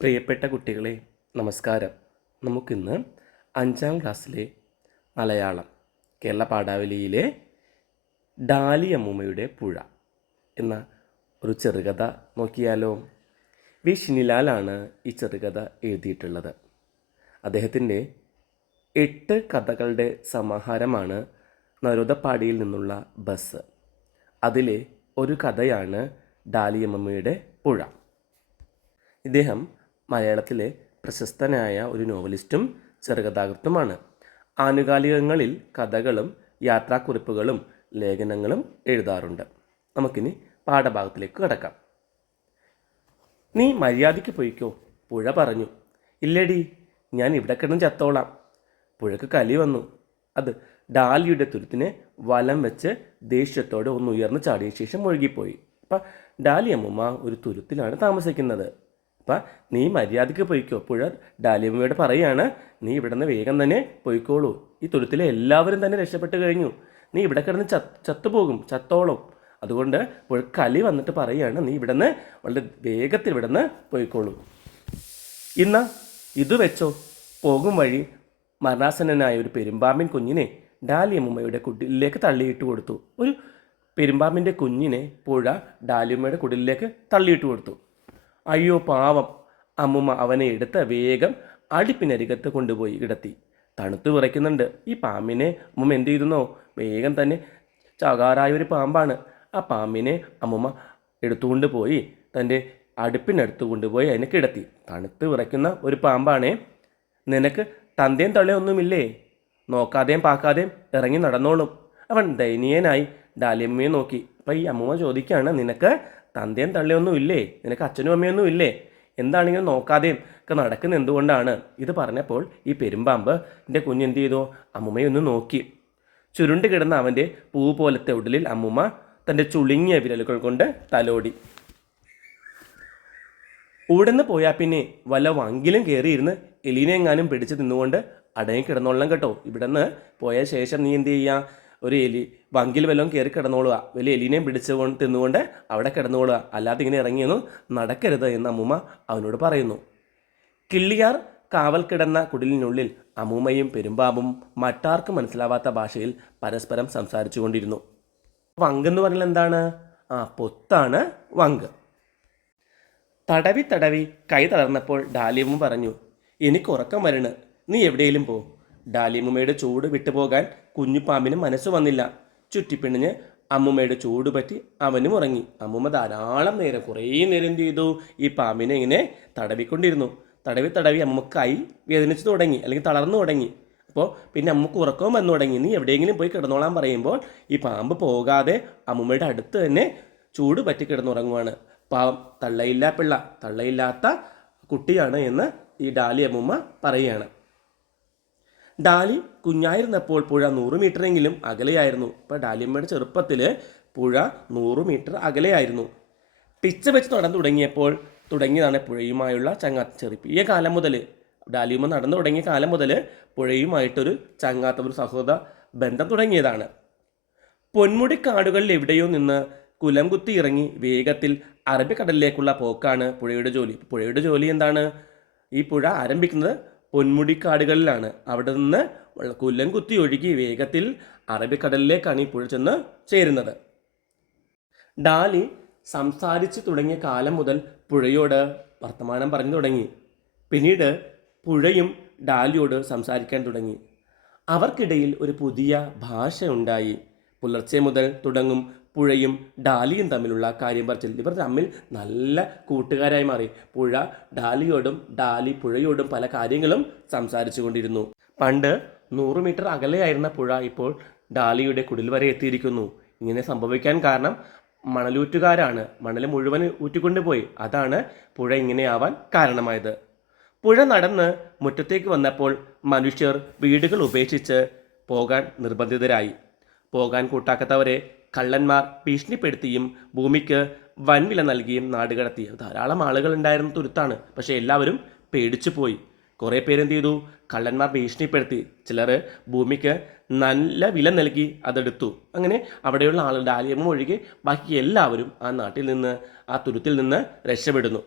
പ്രിയപ്പെട്ട കുട്ടികളെ, നമസ്കാരം. നമുക്കിന്ന് 5ാം ക്ലാസ്സിലെ മലയാളം കേരള പാഠാവലിയിലെ ഡാലിയമ്മൂമ്മയുടെ പുഴ എന്ന ഒരു ചെറുകഥ നോക്കിയാലോ? വി ഷിനിലാലാണ് ഈ ചെറുകഥ എഴുതിയിട്ടുള്ളത്. അദ്ദേഹത്തിൻ്റെ 8 കഥകളുടെ സമാഹാരമാണ് നരോദപ്പാടിയിൽ നിന്നുള്ള ബസ്. അതിലെ ഒരു കഥയാണ് ഡാലിയമ്മൂമ്മയുടെ പുഴ. ഇദ്ദേഹം മലയാളത്തിലെ പ്രശസ്തനായ ഒരു നോവലിസ്റ്റും ചെറുകഥാകൃത്തുമാണ്. ആനുകാലികങ്ങളിൽ കഥകളും യാത്രാക്കുറിപ്പുകളും ലേഖനങ്ങളും എഴുതാറുണ്ട്. നമുക്കിനി പാഠഭാഗത്തിലേക്ക് കടക്കാം. നീ മര്യാദയ്ക്ക് പോയിക്കോ, പുഴ പറഞ്ഞു. ഇല്ലടി, ഞാൻ ഇവിടെ കിടന്ന് ചത്തോളാം. പുഴക്ക് കലി വന്നു. അത് ഡാലിയുടെ തുരുത്തിനെ വലം വെച്ച് ദേഷ്യത്തോടെ ഒന്ന് ഉയർന്നു ചാടിയ ശേഷം ഒഴുകിപ്പോയി. അപ്പം ഡാലിയമ്മൂമ്മ ഒരു തുരുത്തിലാണ് താമസിക്കുന്നത്. അപ്പം നീ മര്യാദയ്ക്ക് പോയിക്കോ, പുഴ ഡാലിയമ്മയോട് പറയാണ്. നീ ഇവിടെ നിന്ന് വേഗം തന്നെ പോയിക്കോളൂ. ഈ തുരുത്തിലെ എല്ലാവരും തന്നെ രക്ഷപ്പെട്ട് കഴിഞ്ഞു. നീ ഇവിടെ കിടന്ന് ചത്തുപോകും, ചത്തോളും. അതുകൊണ്ട് പുഴ കലി വന്നിട്ട് പറയാണ്, നീ ഇവിടെ നിന്ന് വളരെ വേഗത്തിൽ ഇവിടെ നിന്ന് പോയിക്കോളൂ. ഇന്ന് ഇത് വെച്ചോ. പോകും വഴി മരണാസന്നനായ ഒരു പെരുമ്പാമ്പിൻ കുഞ്ഞിനെ ഡാലിയമ്മയുടെ കുടിലിലേക്ക് തള്ളിയിട്ട് കൊടുത്തു. ഒരു പെരുമ്പാമ്പിൻ്റെ കുഞ്ഞിനെ പുഴ ഡാലിയമ്മയുടെ കുടിലിലേക്ക് തള്ളിയിട്ട് കൊടുത്തു. അയ്യോ പാവം. അമ്മുമ്മ അവനെ എടുത്ത് വേഗം അടുപ്പിനരികത്ത് കൊണ്ടുപോയി കിടത്തി. തണുത്ത് വിറയ്ക്കുന്നുണ്ട്. ഈ പാമ്പിനെ അമ്മുമ്മ എന്ത് ചെയ്തെന്നോ? വേഗം തന്നെ ചകാറായ ഒരു പാമ്പാണ്. ആ പാമ്പിനെ അമ്മുമ്മ എടുത്തുകൊണ്ട് പോയി തൻ്റെ അടുപ്പിനടുത്ത് കൊണ്ടുപോയി അതിനെ കിടത്തി. തണുത്ത് വിറയ്ക്കുന്ന ഒരു പാമ്പാണേ. നിനക്ക് തന്തയും തള്ളയൊന്നുമില്ലേ? നോക്കാതെയും പാക്കാതെയും ഇറങ്ങി നടന്നോളും. അവൻ ദയനീയനായി ഡാലിയമ്മയെ നോക്കി. അപ്പം ഈ അമ്മുമ്മ ചോദിക്കുകയാണ്, നിനക്ക് തന്തയും തള്ളയൊന്നും ഇല്ലേ? നിനക്ക് അച്ഛനും അമ്മയൊന്നും ഇല്ലേ? എന്താണെങ്കിലും നോക്കാതെയും ഒക്കെ നടക്കുന്ന എന്തുകൊണ്ടാണ്? ഇത് പറഞ്ഞപ്പോൾ ഈ പെരുമ്പാമ്പിൻ്റെ കുഞ്ഞ് എന്ത് ചെയ്തു? അമ്മുമ്മയൊന്ന് നോക്കി. ചുരുണ്ട് കിടന്ന അവൻ്റെ പൂ പോലത്തെ ഉടലിൽ അമ്മുമ്മ തൻ്റെ ചുളുങ്ങിയ വിരലുകൾ കൊണ്ട് തലോടി. ഉടന്ന് പോയാൽ പിന്നെ വല്ല വങ്കിലും കയറിയിരുന്ന് എലീനെങ്ങാനും പിടിച്ച് തിന്നുകൊണ്ട് അടങ്ങി കിടന്നോളണം കേട്ടോ. ഇവിടെ നിന്ന് പോയ ശേഷം നീ എന്ത് ചെയ്യുക? ഒരു എലി വങ്കിൽ വല്ലതും കയറി കിടന്നോളുക, വലിയ എലീനെയും പിടിച്ചുകൊണ്ട് തിന്നുകൊണ്ട് അവിടെ കിടന്നോളുക, അല്ലാതെ ഇങ്ങനെ ഇറങ്ങിയൊന്നും നടക്കരുത് എന്ന് അമ്മൂമ്മ അവനോട് പറയുന്നു. കിള്ളിയാർ കാവൽ കിടന്ന കുടിലിനുള്ളിൽ അമ്മൂമ്മയും പെരുമ്പാമ്പും മറ്റാർക്കും മനസ്സിലാവാത്ത ഭാഷയിൽ പരസ്പരം സംസാരിച്ചു കൊണ്ടിരുന്നു. വങ്കെന്ന് പറഞ്ഞാൽ എന്താണ്? പൊത്താണ് വങ്ക്. തടവി തടവി കൈ തളർന്നപ്പോൾ ഡാലിയമ്മ പറഞ്ഞു, എനിക്ക് ഉറക്കം വരണ്, നീ എവിടെയെങ്കിലും പോ. ഡാലിയമ്മയുടെ ചൂട് വിട്ടുപോകാൻ കുഞ്ഞുപാമ്പിന് മനസ്സ് വന്നില്ല. ചുറ്റിപ്പിണിഞ്ഞ് അമ്മുമ്മയുടെ ചൂട് പറ്റി അവനും ഉറങ്ങി. അമ്മുമ്മ ധാരാളം നേരം, കുറേ നേരം എന്ത് ചെയ്തു? ഈ പാമ്പിനെ ഇങ്ങനെ തടവിക്കൊണ്ടിരുന്നു. തടവി തടവി അമ്മക്ക് കൈ വേദനിച്ച് തുടങ്ങി, അല്ലെങ്കിൽ തളർന്നു തുടങ്ങി. അപ്പോൾ പിന്നെ അമ്മക്ക് ഉറക്കവും വന്നു തുടങ്ങി. നീ എവിടെയെങ്കിലും പോയി കിടന്നോളാൻ പറയുമ്പോൾ ഈ പാമ്പ് പോകാതെ അമ്മുമ്മയുടെ അടുത്ത് തന്നെ ചൂട് പറ്റി കിടന്നുറങ്ങുവാണ്. പാവം, തള്ളയില്ലാത്ത കുട്ടിയാണ് എന്ന് ഈ ഡാലി അമ്മുമ്മ പറയുകയാണ്. ഡാലി കുഞ്ഞായിരുന്നപ്പോൾ പുഴ 100 മീറ്ററെങ്കിലും അകലെയായിരുന്നു. ഇപ്പോൾ ഡാലിയമ്മയുടെ ചെറുപ്പത്തിൽ പുഴ 100 മീറ്റർ അകലെയായിരുന്നു. പിച്ച വെച്ച് നടന്നു തുടങ്ങിയതാണ് പുഴയുമായുള്ള ചെറിയ കാലം മുതൽ, ഡാലിയമ്മ നടന്നു തുടങ്ങിയ കാലം മുതൽ പുഴയുമായിട്ടൊരു ഒരു സഹോദര ബന്ധം തുടങ്ങിയതാണ്. പൊന്മുടിക്കാടുകളിൽ എവിടെയോ നിന്ന് കുലം കുത്തി ഇറങ്ങി വേഗത്തിൽ അറബിക്കടലിലേക്കുള്ള പോക്കാണ് പുഴയുടെ ജോലി. പുഴയുടെ ജോലി എന്താണ്? ഈ പുഴ ആരംഭിക്കുന്നത് പൊന്മുടിക്കാടുകളിലാണ്. അവിടെ നിന്ന് കുലം കുത്തി ഒഴുകി വേഗത്തിൽ അറബിക്കടലിലേക്കാണ് ഈ പുഴ ചെന്ന് ചേരുന്നത്. ഡാലി സംസാരിച്ചു തുടങ്ങിയ കാലം മുതൽ പുഴയോട് വർത്തമാനം പറഞ്ഞു തുടങ്ങി. പിന്നീട് പുഴയും ഡാലിയോട് സംസാരിക്കാൻ തുടങ്ങി. അവർക്കിടയിൽ ഒരു പുതിയ ഭാഷ ഉണ്ടായി. പുലർച്ചെ മുതൽ തുടങ്ങും പുഴയും ഡാലിയും തമ്മിലുള്ള കാര്യം പറച്ചിൽ. ഇവർ തമ്മിൽ നല്ല കൂട്ടുകാരായി മാറി. പുഴ ഡാലിയോടും ഡാലി പുഴയോടും പല കാര്യങ്ങളും സംസാരിച്ചു കൊണ്ടിരുന്നു. പണ്ട് 100 മീറ്റർ അകലെയായിരുന്ന പുഴ ഇപ്പോൾ ഡാലിയുടെ കുടിൽ വരെ എത്തിയിരിക്കുന്നു. ഇങ്ങനെ സംഭവിക്കാൻ കാരണം മണലൂറ്റുകാരാണ്. മണൽ മുഴുവൻ ഊറ്റിക്കൊണ്ടുപോയി. അതാണ് പുഴ ഇങ്ങനെയാവാൻ കാരണമായത്. പുഴ നടന്ന് മുറ്റത്തേക്ക് വന്നപ്പോൾ മനുഷ്യർ വീടുകൾ ഉപേക്ഷിച്ച് പോകാൻ നിർബന്ധിതരായി. പോകാൻ കൂട്ടാക്കാത്തവരെ കള്ളന്മാർ ഭീഷണിപ്പെടുത്തിയും ഭൂമിക്ക് വൻവില നൽകിയും നാടുകടത്തി. ധാരാളം ആളുകൾ ഉണ്ടായിരുന്ന തുരുത്താണ്. പക്ഷേ എല്ലാവരും പേടിച്ചു പോയി. കുറേ പേരെന്ത് ചെയ്തു? കള്ളന്മാർ ഭീഷണിപ്പെടുത്തി. ചിലർ ഭൂമിക്ക് നല്ല വില നൽകി അതെടുത്തു. അങ്ങനെ അവിടെയുള്ള ആളുകൾ, ഡാലിയമ്മ ഒഴികെ ബാക്കി എല്ലാവരും ആ നാട്ടിൽ നിന്ന്, ആ തുരുത്തിൽ നിന്ന് രക്ഷപ്പെടുന്നു.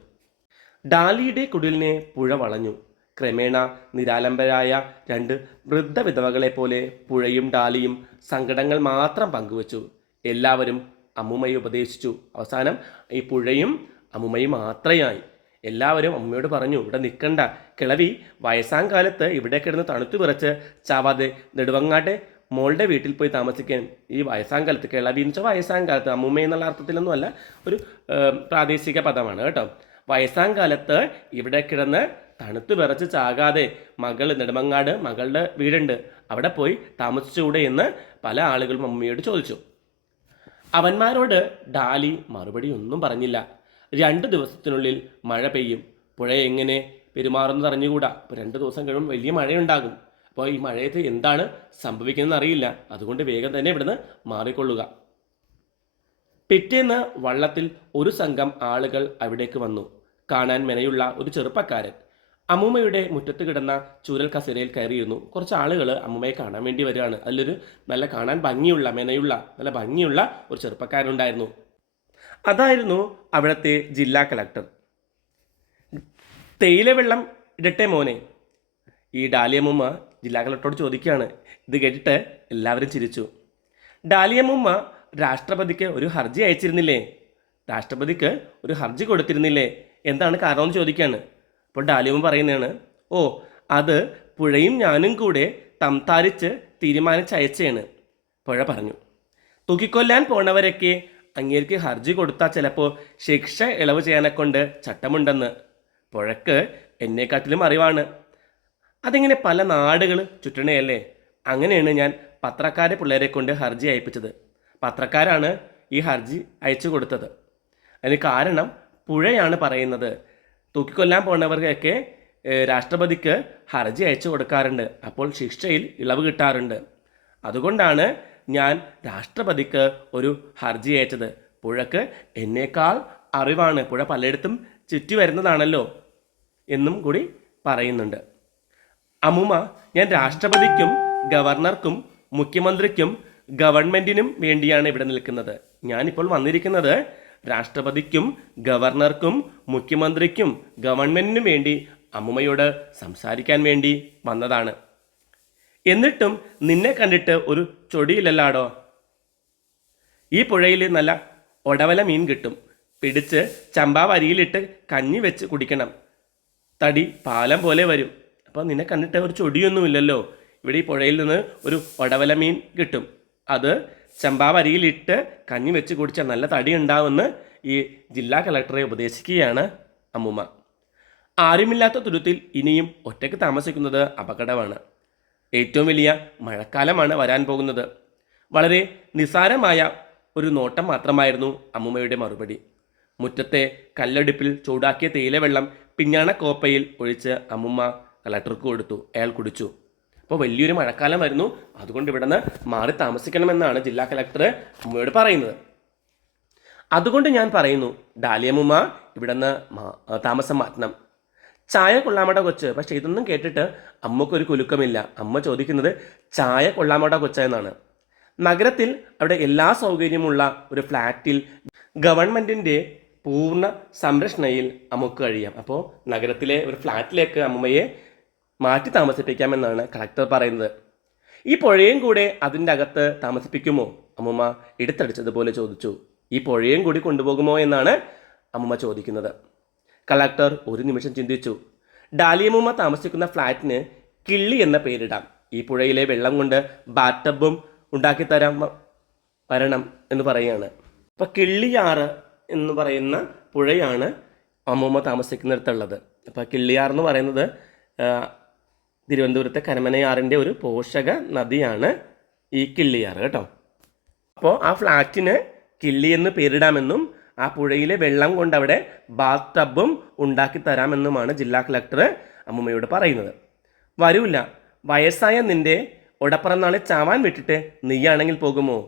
ഡാലിയുടെ കുടിലിനെ പുഴ വളഞ്ഞു. ക്രമേണ നിരാലംബരായ രണ്ട് വൃദ്ധ വിധവകളെ പോലെ പുഴയും ഡാലിയും സങ്കടങ്ങൾ മാത്രം പങ്കുവച്ചു. എല്ലാവരും അമ്മുമ്മയെ ഉപദേശിച്ചു. അവസാനം ഈ പുഴയും അമ്മുമ്മയും മാത്രമായി. എല്ലാവരും അമ്മയോട് പറഞ്ഞു, ഇവിടെ നിൽക്കണ്ട കിളവി, വയസ്സാം കാലത്ത് ഇവിടെ കിടന്ന് തണുത്തു വിറച്ച് ചാവാതെ നെടുവങ്ങാട്ടെ മോളുടെ വീട്ടിൽ പോയി താമസിക്കാൻ. ഈ വയസ്സാം കാലത്ത്, കിളവി എന്ന് വെച്ചാൽ വയസ്സാം കാലത്ത്, അമ്മുമ്മ എന്നുള്ള അർത്ഥത്തിലൊന്നും അല്ല, ഒരു പ്രാദേശിക പദമാണ് കേട്ടോ. വയസ്സാം കാലത്ത് ഇവിടെ കിടന്ന് തണുത്തു വിറച്ച് ചാകാതെ നെടുമങ്ങാട് മകളുടെ വീടുണ്ട്, അവിടെ പോയി താമസിച്ചുകൂടെ എന്ന് പല ആളുകളും അമ്മയോട് ചോദിച്ചു. അവന്മാരോട് ഡാലി മറുപടി ഒന്നും പറഞ്ഞില്ല. 2 ദിവസത്തിനുള്ളിൽ മഴ പെയ്യും. പുഴ എങ്ങനെ പെരുമാറുന്നത് അറിഞ്ഞുകൂടാ. അപ്പോൾ 2 ദിവസം കഴിയുമ്പോൾ വലിയ മഴയുണ്ടാകും. അപ്പോൾ ഈ മഴയത്ത് എന്താണ് സംഭവിക്കുന്നതെന്ന് അറിയില്ല. അതുകൊണ്ട് വേഗം തന്നെ ഇവിടുന്ന് മാറിക്കൊള്ളുക. പിറ്റേന്ന് വള്ളത്തിൽ ഒരു സംഘം ആളുകൾ അവിടേക്ക് വന്നു. കാണാൻ മെനയുള്ള ഒരു ചെറുപ്പക്കാരൻ അമ്മൂമ്മയുടെ മുറ്റത്ത് കിടന്ന ചൂരൽ കസേരയിൽ കയറിയിരുന്നു. കുറച്ച് ആളുകൾ അമ്മൂമ്മയെ കാണാൻ വേണ്ടി വരികയാണ്. അതിലൊരു നല്ല കാണാൻ ഭംഗിയുള്ള, മെനയുള്ള, നല്ല ഭംഗിയുള്ള ഒരു ചെറുപ്പക്കാരനുണ്ടായിരുന്നു. അതായിരുന്നു അവിടുത്തെ ജില്ലാ കളക്ടർ. തേയില വെള്ളം ഇടട്ടെ മോനെ, ഈ ഡാലിയമ്മൂമ്മ ജില്ലാ കളക്ടറോട് ചോദിക്കുകയാണ്. ഇത് കേട്ടിട്ട് എല്ലാവരും ചിരിച്ചു. ഡാലിയമ്മൂമ്മ രാഷ്ട്രപതിക്ക് ഒരു ഹർജി അയച്ചിരുന്നില്ലേ, രാഷ്ട്രപതിക്ക് ഒരു ഹർജി കൊടുത്തിരുന്നില്ലേ, എന്താണ് കാരണമെന്ന് ചോദിക്കുകയാണ്. അപ്പോൾ ഡാലിയമ്മ പറയുന്നതാണ്, ഓ അത് പുഴയും ഞാനും കൂടെ തംതാരിച്ച് തീരുമാനിച്ചയച്ചാണ്. പുഴ പറഞ്ഞു, തൂക്കിക്കൊല്ലാൻ പോണവരൊക്കെ അങ്ങേർക്ക് ഹർജി കൊടുത്താൽ ചിലപ്പോൾ ശിക്ഷ ഇളവ് ചെയ്യാനെ കൊണ്ട് ചട്ടമുണ്ടെന്ന്. പുഴക്ക് എന്നെക്കാട്ടിലും അറിവാണ്. അതിങ്ങനെ പല നാടുകൾ ചുറ്റണയല്ലേ. അങ്ങനെയാണ് ഞാൻ പത്രക്കാരെ പിള്ളേരെ കൊണ്ട് ഹർജി അയപ്പിച്ചത്. പത്രക്കാരാണ് ഈ ഹർജി അയച്ചു കൊടുത്തത്. അതിന് കാരണം പുഴയാണ് പറയുന്നത്. തൂക്കിക്കൊല്ലാൻ പോണവർക്കൊക്കെ രാഷ്ട്രപതിക്ക് ഹർജി അയച്ചു കൊടുക്കാറുണ്ട്. അപ്പോൾ ശിക്ഷയിൽ ഇളവ് കിട്ടാറുണ്ട്. അതുകൊണ്ടാണ് ഞാൻ രാഷ്ട്രപതിക്ക് ഒരു ഹർജി അയച്ചത്. പുഴക്ക് എന്നേക്കാൾ അറിവാണ്, പുഴ പലയിടത്തും ചുറ്റി വരുന്നതാണല്ലോ എന്നും കൂടി പറയുന്നുണ്ട്. അമ്മുമ്മ, ഞാൻ രാഷ്ട്രപതിക്കും ഗവർണർക്കും മുഖ്യമന്ത്രിക്കും ഗവൺമെൻറ്റിനും വേണ്ടിയാണ് ഇവിടെ നിൽക്കുന്നത്. ഞാനിപ്പോൾ വന്നിരിക്കുന്നത് രാഷ്ട്രപതിക്കും ഗവർണർക്കും മുഖ്യമന്ത്രിക്കും ഗവൺമെൻറ്റിനും വേണ്ടി അമ്മുമ്മയോട് സംസാരിക്കാൻ വേണ്ടി വന്നതാണ്. എന്നിട്ടും നിന്നെ കണ്ടിട്ട് ഒരു ചൊടിയില്ലല്ലാടോ. ഈ പുഴയിൽ നല്ല ഒടവല മീൻ കിട്ടും. പിടിച്ച് ചമ്പാവരിയിലിട്ട് കഞ്ഞി വെച്ച് കുടിക്കണം. തടി പാലം പോലെ വരും. അപ്പോൾ നിന്നെ കണ്ടിട്ട് ഒരു ചൊടിയൊന്നുമില്ലല്ലോ. ഇവിടെ ഈ പുഴയിൽ നിന്ന് ഒരു ഒടവല മീൻ കിട്ടും. അത് ചമ്പാവരിയിലിട്ട് കഞ്ഞി വെച്ച് കുടിച്ചാൽ നല്ല തടി ഉണ്ടാവുമെന്ന് ഈ ജില്ലാ കളക്ടറെ ഉപദേശിക്കുകയാണ് അമ്മുമ്മ. ആരുമില്ലാത്ത തുരുത്തിൽ ഇനിയും ഒറ്റയ്ക്ക് താമസിക്കുന്നത് അപകടമാണ്. ഏറ്റവും വലിയ മഴക്കാലമാണ് വരാൻ പോകുന്നത്. വളരെ നിസ്സാരമായ ഒരു നോട്ടം മാത്രമായിരുന്നു അമ്മുമ്മയുടെ മറുപടി. മുറ്റത്തെ കല്ലടുപ്പിൽ ചൂടാക്കിയ തേയില വെള്ളം പിഞ്ഞാണ കോപ്പയിൽ ഒഴിച്ച് അമ്മുമ്മ കളക്ടർക്ക് കൊടുത്തു. അയാൾ കുടിച്ചു. അപ്പോൾ വലിയൊരു മഴക്കാലം വരുന്നു, അതുകൊണ്ട് ഇവിടെ നിന്ന് മാറി താമസിക്കണമെന്നാണ് ജില്ലാ കളക്ടർ അമ്മയോട് പറയുന്നത്. അതുകൊണ്ട് ഞാൻ പറയുന്നു, ഡാലിയമ്മ ഇവിടെ നിന്ന് താമസം മാറ്റണം. ചായ കൊള്ളാമട കൊച്ച്. പക്ഷേ ഇതൊന്നും കേട്ടിട്ട് അമ്മക്കൊരു കുലുക്കമില്ല. അമ്മ ചോദിക്കുന്നത് ചായ കൊള്ളാമട കൊച്ച എന്നാണ്. നഗരത്തിൽ അവിടെ എല്ലാ സൗകര്യമുള്ള ഒരു ഫ്ലാറ്റിൽ ഗവൺമെൻറ്റിൻ്റെ പൂർണ്ണ സംരക്ഷണയിൽ അമ്മക്ക് കഴിയാം. അപ്പോൾ നഗരത്തിലെ ഒരു ഫ്ലാറ്റിലേക്ക് അമ്മയെ മാറ്റി താമസിപ്പിക്കാമെന്നാണ് കളക്ടർ പറയുന്നത്. ഈ പുഴയും കൂടെ അതിൻ്റെ അകത്ത് താമസിപ്പിക്കുമോ? അമ്മൂമ്മ എടുത്തടിച്ചതുപോലെ ചോദിച്ചു. ഈ പുഴയും കൂടി കൊണ്ടുപോകുമോ എന്നാണ് അമ്മൂമ്മ ചോദിക്കുന്നത്. കളക്ടർ ഒരു നിമിഷം ചിന്തിച്ചു. ഡാലിയമ്മൂമ്മ താമസിക്കുന്ന ഫ്ലാറ്റിന് കിള്ളി എന്ന പേരിടാം. ഈ പുഴയിലെ വെള്ളം കൊണ്ട് ബാറ്റബും ഉണ്ടാക്കിത്തരാൻ വരണം എന്ന് പറയുകയാണ്. അപ്പോൾ കിള്ളിയാറ് എന്ന് പറയുന്ന പുഴയാണ് അമ്മൂമ്മ താമസിക്കുന്നിടത്തുള്ളത്. അപ്പോൾ കിള്ളിയാർ എന്ന് പറയുന്നത് തിരുവനന്തപുരത്തെ കരമനയാറിൻ്റെ ഒരു പോഷക നദിയാണ് ഈ കിള്ളിയാർ കേട്ടോ. അപ്പോൾ ആ ഫ്ലാറ്റിന് കിള്ളി എന്ന് പേരിടാമെന്നും ആ പുഴയിലെ വെള്ളം കൊണ്ട് അവിടെ ബാത്ത് ടബും ഉണ്ടാക്കി തരാമെന്നുമാണ് ജില്ലാ കളക്ടർ അമ്മുമ്മയോട് പറയുന്നത്. വരൂല്ല, വയസ്സായ നിൻ്റെ ഒടപ്പറന്നാളെ ചാവാൻ വിട്ടിട്ട് നീയാണെങ്കിൽ പോകുമോ?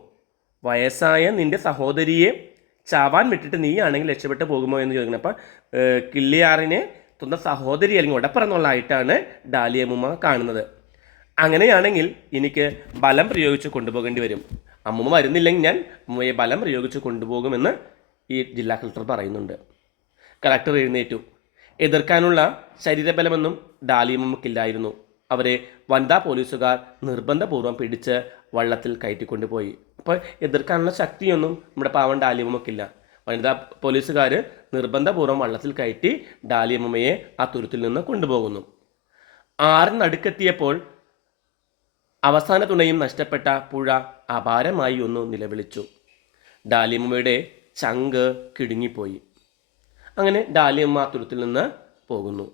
വയസ്സായ നിൻ്റെ സഹോദരിയെ ചാവാൻ വിട്ടിട്ട് നീയാണെങ്കിൽ രക്ഷപ്പെട്ട് പോകുമോ എന്ന് ചോദിക്കുന്നത്. അപ്പം കിള്ളിയാറിനെ സ്വന്തം സഹോദരി അല്ലെങ്കിൽ ഒടപ്പറന്നുള്ളതായിട്ടാണ് ഡാലിയമ്മ കാണുന്നത്. അങ്ങനെയാണെങ്കിൽ എനിക്ക് ബലം പ്രയോഗിച്ച് കൊണ്ടുപോകേണ്ടി വരും. അമ്മൂമ്മ വരുന്നില്ലെങ്കിൽ ഞാൻ അമ്മയെ ബലം പ്രയോഗിച്ച് കൊണ്ടുപോകുമെന്ന് ഈ ജില്ലാ കളക്ടർ പറയുന്നുണ്ട്. കളക്ടർ എഴുന്നേറ്റു. എതിർക്കാനുള്ള ശരീരബലമൊന്നും ഡാലിയമ്മയ്ക്കില്ലായിരുന്നു. അവരെ വനിതാ പോലീസുകാർ നിർബന്ധപൂർവ്വം പിടിച്ച് വള്ളത്തിൽ കയറ്റിക്കൊണ്ടുപോയി. അപ്പോൾ എതിർക്കാനുള്ള ശക്തിയൊന്നും നമ്മുടെ പാവം ഡാലിയമ്മയ്ക്കില്ല. വനിതാ പോലീസുകാർ നിർബന്ധപൂർവ്വം വള്ളത്തിൽ കയറ്റി ഡാലിയമ്മയെ ആ തുരുത്തിൽ നിന്ന് കൊണ്ടുപോകുന്നു. ആറിനടുക്കെത്തിയപ്പോൾ അവസാന തുണയും നഷ്ടപ്പെട്ട പുഴ അപാരമായി ഒന്ന് നിലവിളിച്ചു. ഡാലിയമ്മയുടെ ചങ്ക് കിടുങ്ങിപ്പോയി. അങ്ങനെ ഡാലിയമ്മ ആ തുരുത്തിൽ നിന്ന് പോകുന്നു.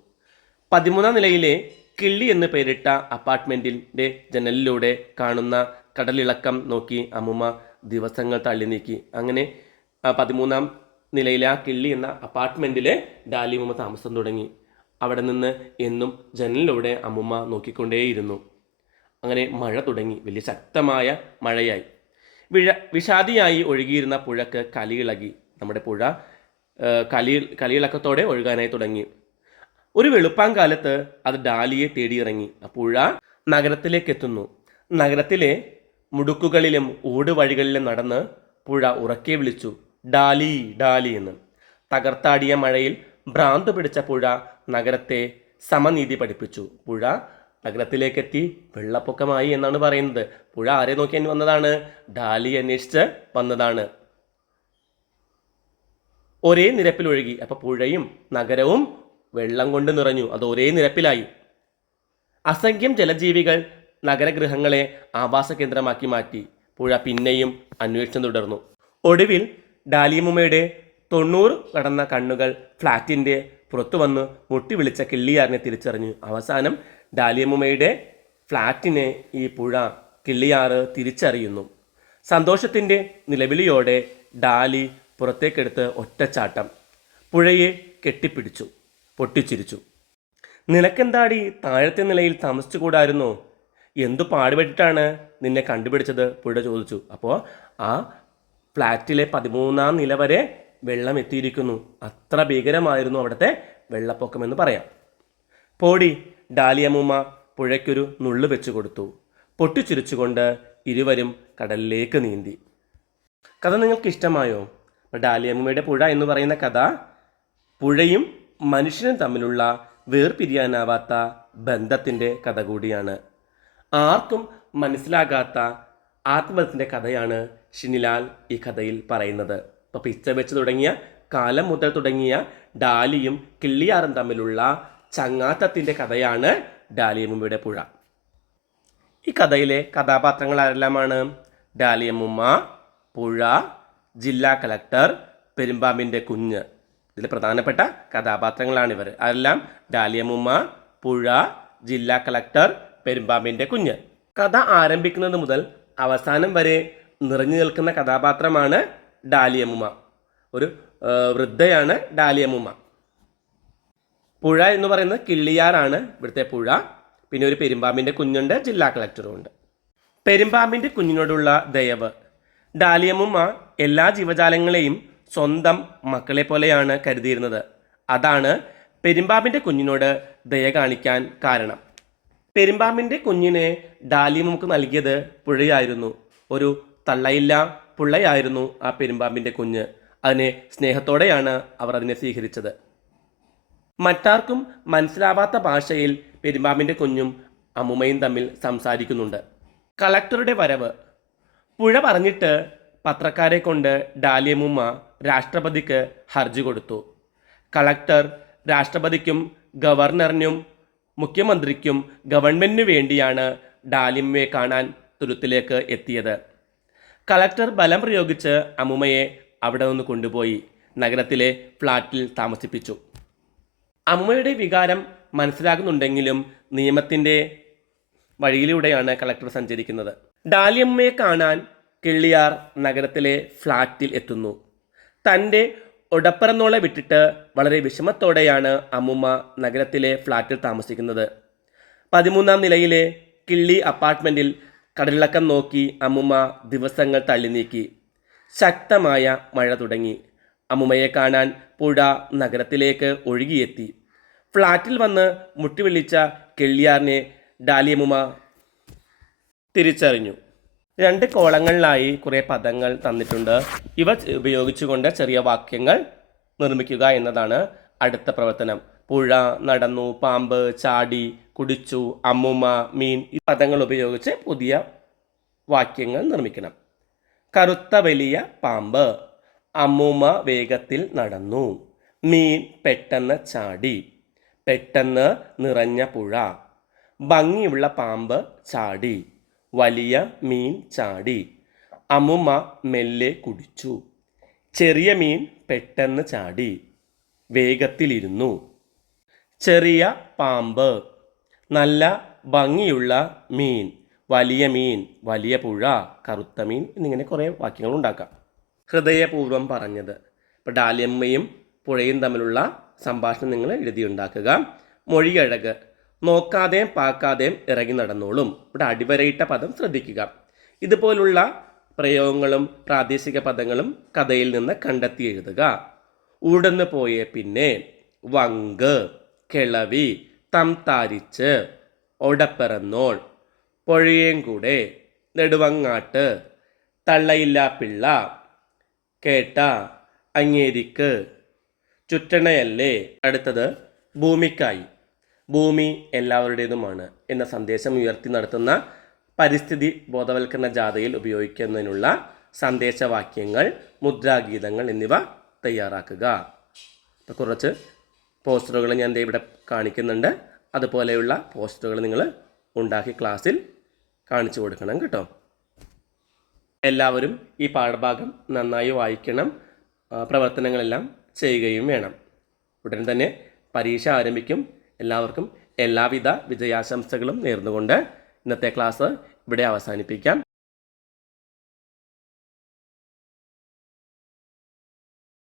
13ാം നിലയിലെ കിള്ളി എന്ന് പേരിട്ട അപ്പാർട്ട്മെൻറ്റിൻ്റെ ജനലിലൂടെ കാണുന്ന കടലിളക്കം നോക്കി അമ്മുമ്മ ദിവസങ്ങൾ തള്ളി നീക്കി. അങ്ങനെ 13ാം നിലയിലെ ആ കിള്ളി എന്ന അപ്പാർട്ട്മെൻറ്റിലെ ഡാലിയമ്മ താമസം തുടങ്ങി. അവിടെ നിന്ന് എന്നും ജനലിലൂടെ അമ്മുമ്മ നോക്കിക്കൊണ്ടേയിരുന്നു. അങ്ങനെ മഴ തുടങ്ങി. വലിയ ശക്തമായ മഴയായി. വിഷാദിയായി ഒഴുകിയിരുന്ന പുഴക്ക് കലിയിളകി. നമ്മുടെ പുഴ കലിയിളക്കത്തോടെ ഒഴുകാനായി തുടങ്ങി. ഒരു വെളുപ്പാങ്കാലത്ത് അത് ഡാലിയെ തേടിയിറങ്ങി. ആ പുഴ നഗരത്തിലേക്ക് എത്തുന്നു. നഗരത്തിലെ മുടുക്കുകളിലും ഊടുവഴികളിലും നടന്ന് പുഴ ഉറക്കെ വിളിച്ചു, ഡാലി ഡാലി എന്ന്. തകർത്താടിയ മഴയിൽ ഭ്രാന്ത് പിടിച്ച പുഴ നഗരത്തെ സമനീതി പഠിപ്പിച്ചു. പുഴ നഗരത്തിലേക്കെത്തി വെള്ളപ്പൊക്കമായി എന്നാണ് പറയുന്നത്. പുഴ ആരെ നോക്കി വന്നതാണ്? ഡാലി അന്വേഷിച്ച് വന്നതാണ്. ഒരേ നിരപ്പിലൊഴുകി. അപ്പോൾ പുഴയും നഗരവും വെള്ളം കൊണ്ട് നിറഞ്ഞു. അത് ഒരേ നിരപ്പിലായി. അസംഖ്യം ജലജീവികൾ നഗരഗൃഹങ്ങളെ ആവാസ കേന്ദ്രമാക്കി മാറ്റി. പുഴ പിന്നെയും അന്വേഷണം തുടർന്നു. ഒടുവിൽ ഡാലിയമ്മയുടെ 90 കടന്ന കണ്ണുകൾ ഫ്ലാറ്റിൻ്റെ പുറത്തു വന്ന് മുട്ടി വിളിച്ച കിള്ളിയാറിനെ തിരിച്ചറിഞ്ഞു. അവസാനം ഡാലിയമ്മയുടെ ഫ്ലാറ്റിനെ ഈ പുഴ കിള്ളിയാറ് തിരിച്ചറിയുന്നു. സന്തോഷത്തിൻ്റെ നിലവിളിയോടെ ഡാലി പുറത്തേക്കെടുത്ത് ഒറ്റച്ചാട്ടം. പുഴയെ കെട്ടിപ്പിടിച്ചു, പൊട്ടിച്ചിരിച്ചു. നിനക്കെന്താടി താഴത്തെ നിലയിൽ താമസിച്ചുകൂടായിരുന്നോ? എന്തു പാടുപെട്ടിട്ടാണ് നിന്നെ കണ്ടുപിടിച്ചത്? പുഴ ചോദിച്ചു. അപ്പോൾ ആ ഫ്ലാറ്റിലെ 13ാം നില വരെ വെള്ളം എത്തിയിരിക്കുന്നു. അത്ര ഭീകരമായിരുന്നു അവിടുത്തെ വെള്ളപ്പൊക്കമെന്ന് പറയാം. പോടി, ഡാലിയമ്മ പുഴയ്ക്കൊരു നുള്ളു വെച്ചു കൊടുത്തു. പൊട്ടിച്ചിരിച്ചുകൊണ്ട് ഇരുവരും കടലിലേക്ക് നീന്തി. കഥ നിങ്ങൾക്ക് ഇഷ്ടമായോ? ഡാലിയമ്മയുടെ പുഴ എന്ന് പറയുന്ന കഥ പുഴയും മനുഷ്യനും തമ്മിലുള്ള വേർപിരിയാനാവാത്ത ബന്ധത്തിൻ്റെ കഥ കൂടിയാണ്. ആർക്കും മനസ്സിലാകാത്ത ആത്മബന്ധത്തിൻ്റെ കഥയാണ് ഷിനിലാൽ ഈ കഥയിൽ പറയുന്നത്. അപ്പോൾ പിച്ച വെച്ച് തുടങ്ങിയ കാലം മുതൽ തുടങ്ങിയ ഡാലിയും കിള്ളിയാറും തമ്മിലുള്ള ചങ്ങാത്തത്തിൻ്റെ കഥയാണ് ഡാലിയമ്മയുടെ പുഴ. ഈ കഥയിലെ കഥാപാത്രങ്ങൾ ആരെല്ലാമാണ്? ഡാലിയമ്മ, പുഴ, ജില്ലാ കളക്ടർ, പെരുമ്പാമ്പിൻ്റെ കുഞ്ഞ്. ഇതിൽ പ്രധാനപ്പെട്ട കഥാപാത്രങ്ങളാണിവർ. അതെല്ലാം ഡാലിയമ്മ, പുഴ, ജില്ലാ കളക്ടർ, പെരുമ്പാമ്പിൻ്റെ കുഞ്ഞ്. കഥ ആരംഭിക്കുന്നത് മുതൽ അവസാനം വരെ നിറഞ്ഞു നിൽക്കുന്ന കഥാപാത്രമാണ് ഡാലിയമ്മ. ഒരു വൃദ്ധയാണ് ഡാലിയമ്മ. പുഴ എന്ന് പറയുന്നത് കിള്ളിയാറാണ് ഇവിടുത്തെ പുഴ. പിന്നെ ഒരു പെരുമ്പാമ്പിൻ്റെ കുഞ്ഞുണ്ട്, ജില്ലാ കളക്ടറും ഉണ്ട്. പെരുമ്പാമ്പിൻ്റെ കുഞ്ഞിനോടുള്ള ദയവ്. ഡാലിയമ്മ എല്ലാ ജീവജാലങ്ങളെയും സ്വന്തം മക്കളെ പോലെയാണ് കരുതിയിരുന്നത്. അതാണ് പെരുമ്പാമ്പിൻ്റെ കുഞ്ഞിനോട് ദയ കാണിക്കാൻ കാരണം. പെരുമ്പാമ്പിൻ്റെ കുഞ്ഞിനെ ഡാലിയമ്മക്ക് നൽകിയത് പുഴയായിരുന്നു. ഒരു തള്ളയില്ല പുള്ളയായിരുന്നു ആ പെരുമ്പാമ്പിൻ്റെ കുഞ്ഞ്. അതിനെ സ്നേഹത്തോടെയാണ് അവർ അതിനെ സ്വീകരിച്ചത്. മറ്റാർക്കും മനസ്സിലാവാത്ത ഭാഷയിൽ പെരുമ്പാമ്പിൻ്റെ കുഞ്ഞും അമ്മുമ്മയും തമ്മിൽ സംസാരിക്കുന്നുണ്ട്. കളക്ടറുടെ വരവ്. പുഴ പറഞ്ഞിട്ട് പത്രക്കാരെ കൊണ്ട് ഡാലിയമ്മ രാഷ്ട്രപതിക്ക് ഹർജി കൊടുത്തു. കളക്ടർ രാഷ്ട്രപതിക്കും ഗവർണറിനും മുഖ്യമന്ത്രിക്കും ഗവൺമെൻറ്റിനു വേണ്ടിയാണ് ഡാലിയമ്മയെ കാണാൻ തുരുത്തിലേക്ക് എത്തിയത്. കളക്ടർ ബലം പ്രയോഗിച്ച് അമ്മുമ്മയെ അവിടെ നിന്ന് കൊണ്ടുപോയി നഗരത്തിലെ ഫ്ലാറ്റിൽ താമസിപ്പിച്ചു. അമ്മുമ്മയുടെ വികാരം മനസ്സിലാകുന്നുണ്ടെങ്കിലും നിയമത്തിൻ്റെ വഴിയിലൂടെയാണ് കളക്ടർ സഞ്ചരിക്കുന്നത്. ഡാലിയമ്മയെ കാണാൻ കിള്ളിയാർ നഗരത്തിലെ ഫ്ലാറ്റിൽ എത്തുന്നു. തൻ്റെ ഒടപ്പറന്നോളെ വിട്ടിട്ട് വളരെ വിഷമത്തോടെയാണ് അമ്മുമ്മ നഗരത്തിലെ ഫ്ലാറ്റിൽ താമസിക്കുന്നത്. 13ാം നിലയിലെ കിള്ളി അപ്പാർട്ട്മെൻറ്റിൽ കടലിളക്കം നോക്കി അമ്മുമ്മ ദിവസങ്ങൾ തള്ളി നീക്കി. ശക്തമായ മഴ തുടങ്ങി. അമ്മുമ്മയെ കാണാൻ പുഴ നഗരത്തിലേക്ക് ഒഴുകിയെത്തി. ഫ്ലാറ്റിൽ വന്ന് മുട്ടിവിളിച്ച കിള്ളിയാറിനെ ഡാലിയമ്മ തിരിച്ചറിഞ്ഞു. 2 കോളങ്ങളിലായി കുറേ പദങ്ങൾ തന്നിട്ടുണ്ട്. ഇവ ഉപയോഗിച്ചുകൊണ്ട് ചെറിയ വാക്യങ്ങൾ നിർമ്മിക്കുക എന്നതാണ് അടുത്ത പ്രവർത്തനം. പുഴ, നടന്നു, പാമ്പ്, ചാടി, കുടിച്ചു, അമ്മുമ്മ, മീൻ ഈ പദങ്ങൾ ഉപയോഗിച്ച് പുതിയ വാക്യങ്ങൾ നിർമ്മിക്കണം. കറുത്ത വലിയ പാമ്പ്. അമ്മൂമ്മ വേഗത്തിൽ നടന്നു. മീൻ പെട്ടെന്ന് ചാടി. പെട്ടെന്ന് നിറഞ്ഞ പുഴ. ഭംഗിയുള്ള പാമ്പ് ചാടി. വലിയ മീൻ ചാടി. അമ്മുമ്മ മെല്ലെ കുടിച്ചു. ചെറിയ മീൻ പെട്ടെന്ന് ചാടി. വേഗത്തിലിരുന്നു. ചെറിയ പാമ്പ്. നല്ല ഭംഗിയുള്ള മീൻ. വലിയ മീൻ, വലിയ പുഴ, കറുത്ത മീൻ എന്നിങ്ങനെ കുറേ വാക്യങ്ങൾ ഉണ്ടാക്കാം. ഹൃദയപൂർവ്വം പറഞ്ഞത്. ഇപ്പോൾ ഡാലിയമ്മയും പുഴയും തമ്മിലുള്ള സംഭാഷണം നിങ്ങൾ എഴുതിയുണ്ടാക്കുക. മൊഴിയഴക്. നോക്കാതെയും പാക്കാതെയും ഇറങ്ങി നടന്നോളും. ഇവിടെ അടിവരയിട്ട പദം ശ്രദ്ധിക്കുക. ഇതുപോലുള്ള പ്രയോഗങ്ങളും പ്രാദേശിക പദങ്ങളും കഥയിൽ നിന്ന് കണ്ടെത്തി എഴുതുക. ഉടന്നു പോയ പിന്നെ. വങ്ക്, കിളവി, തംതാരിച്ച്, ഒടപ്പിറന്നോൾ, പൊഴയേം കൂടെ, നെടുവങ്ങാട്ട്, തള്ളയില്ലാ പിള്ള, കേട്ട, അങ്ങേരിക്ക്, ചുറ്റണയല്ലേ. അടുത്തത് ഭൂമിക്കായി. ഭൂമി എല്ലാവരുടേതുമാണ് എന്ന സന്ദേശം ഉയർത്തി നടത്തുന്ന പരിസ്ഥിതി ബോധവൽക്കരണ ജാഥയിൽ ഉപയോഗിക്കുന്നതിനുള്ള സന്ദേശവാക്യങ്ങൾ, മുദ്രാഗീതങ്ങൾ എന്നിവ തയ്യാറാക്കുക. ഇപ്പോൾ കുറച്ച് പോസ്റ്ററുകൾ ഞാൻ ഇവിടെ കാണിക്കുന്നുണ്ട്. അതുപോലെയുള്ള പോസ്റ്ററുകൾ നിങ്ങൾ ഉണ്ടാക്കി ക്ലാസ്സിൽ കാണിച്ചു കൊടുക്കണം കേട്ടോ. എല്ലാവരും ഈ പാഠഭാഗം നന്നായി വായിക്കണം. പ്രവർത്തനങ്ങളെല്ലാം ചെയ്യുകയും വേണം. ഉടൻ തന്നെ പരീക്ഷ ആരംഭിക്കും. എല്ലാവർക്കും എല്ലാവിധ വിജയാശംസകളും നേർന്നുകൊണ്ട് ഇന്നത്തെ ക്ലാസ് ഇവിടെ അവസാനിപ്പിക്കാം.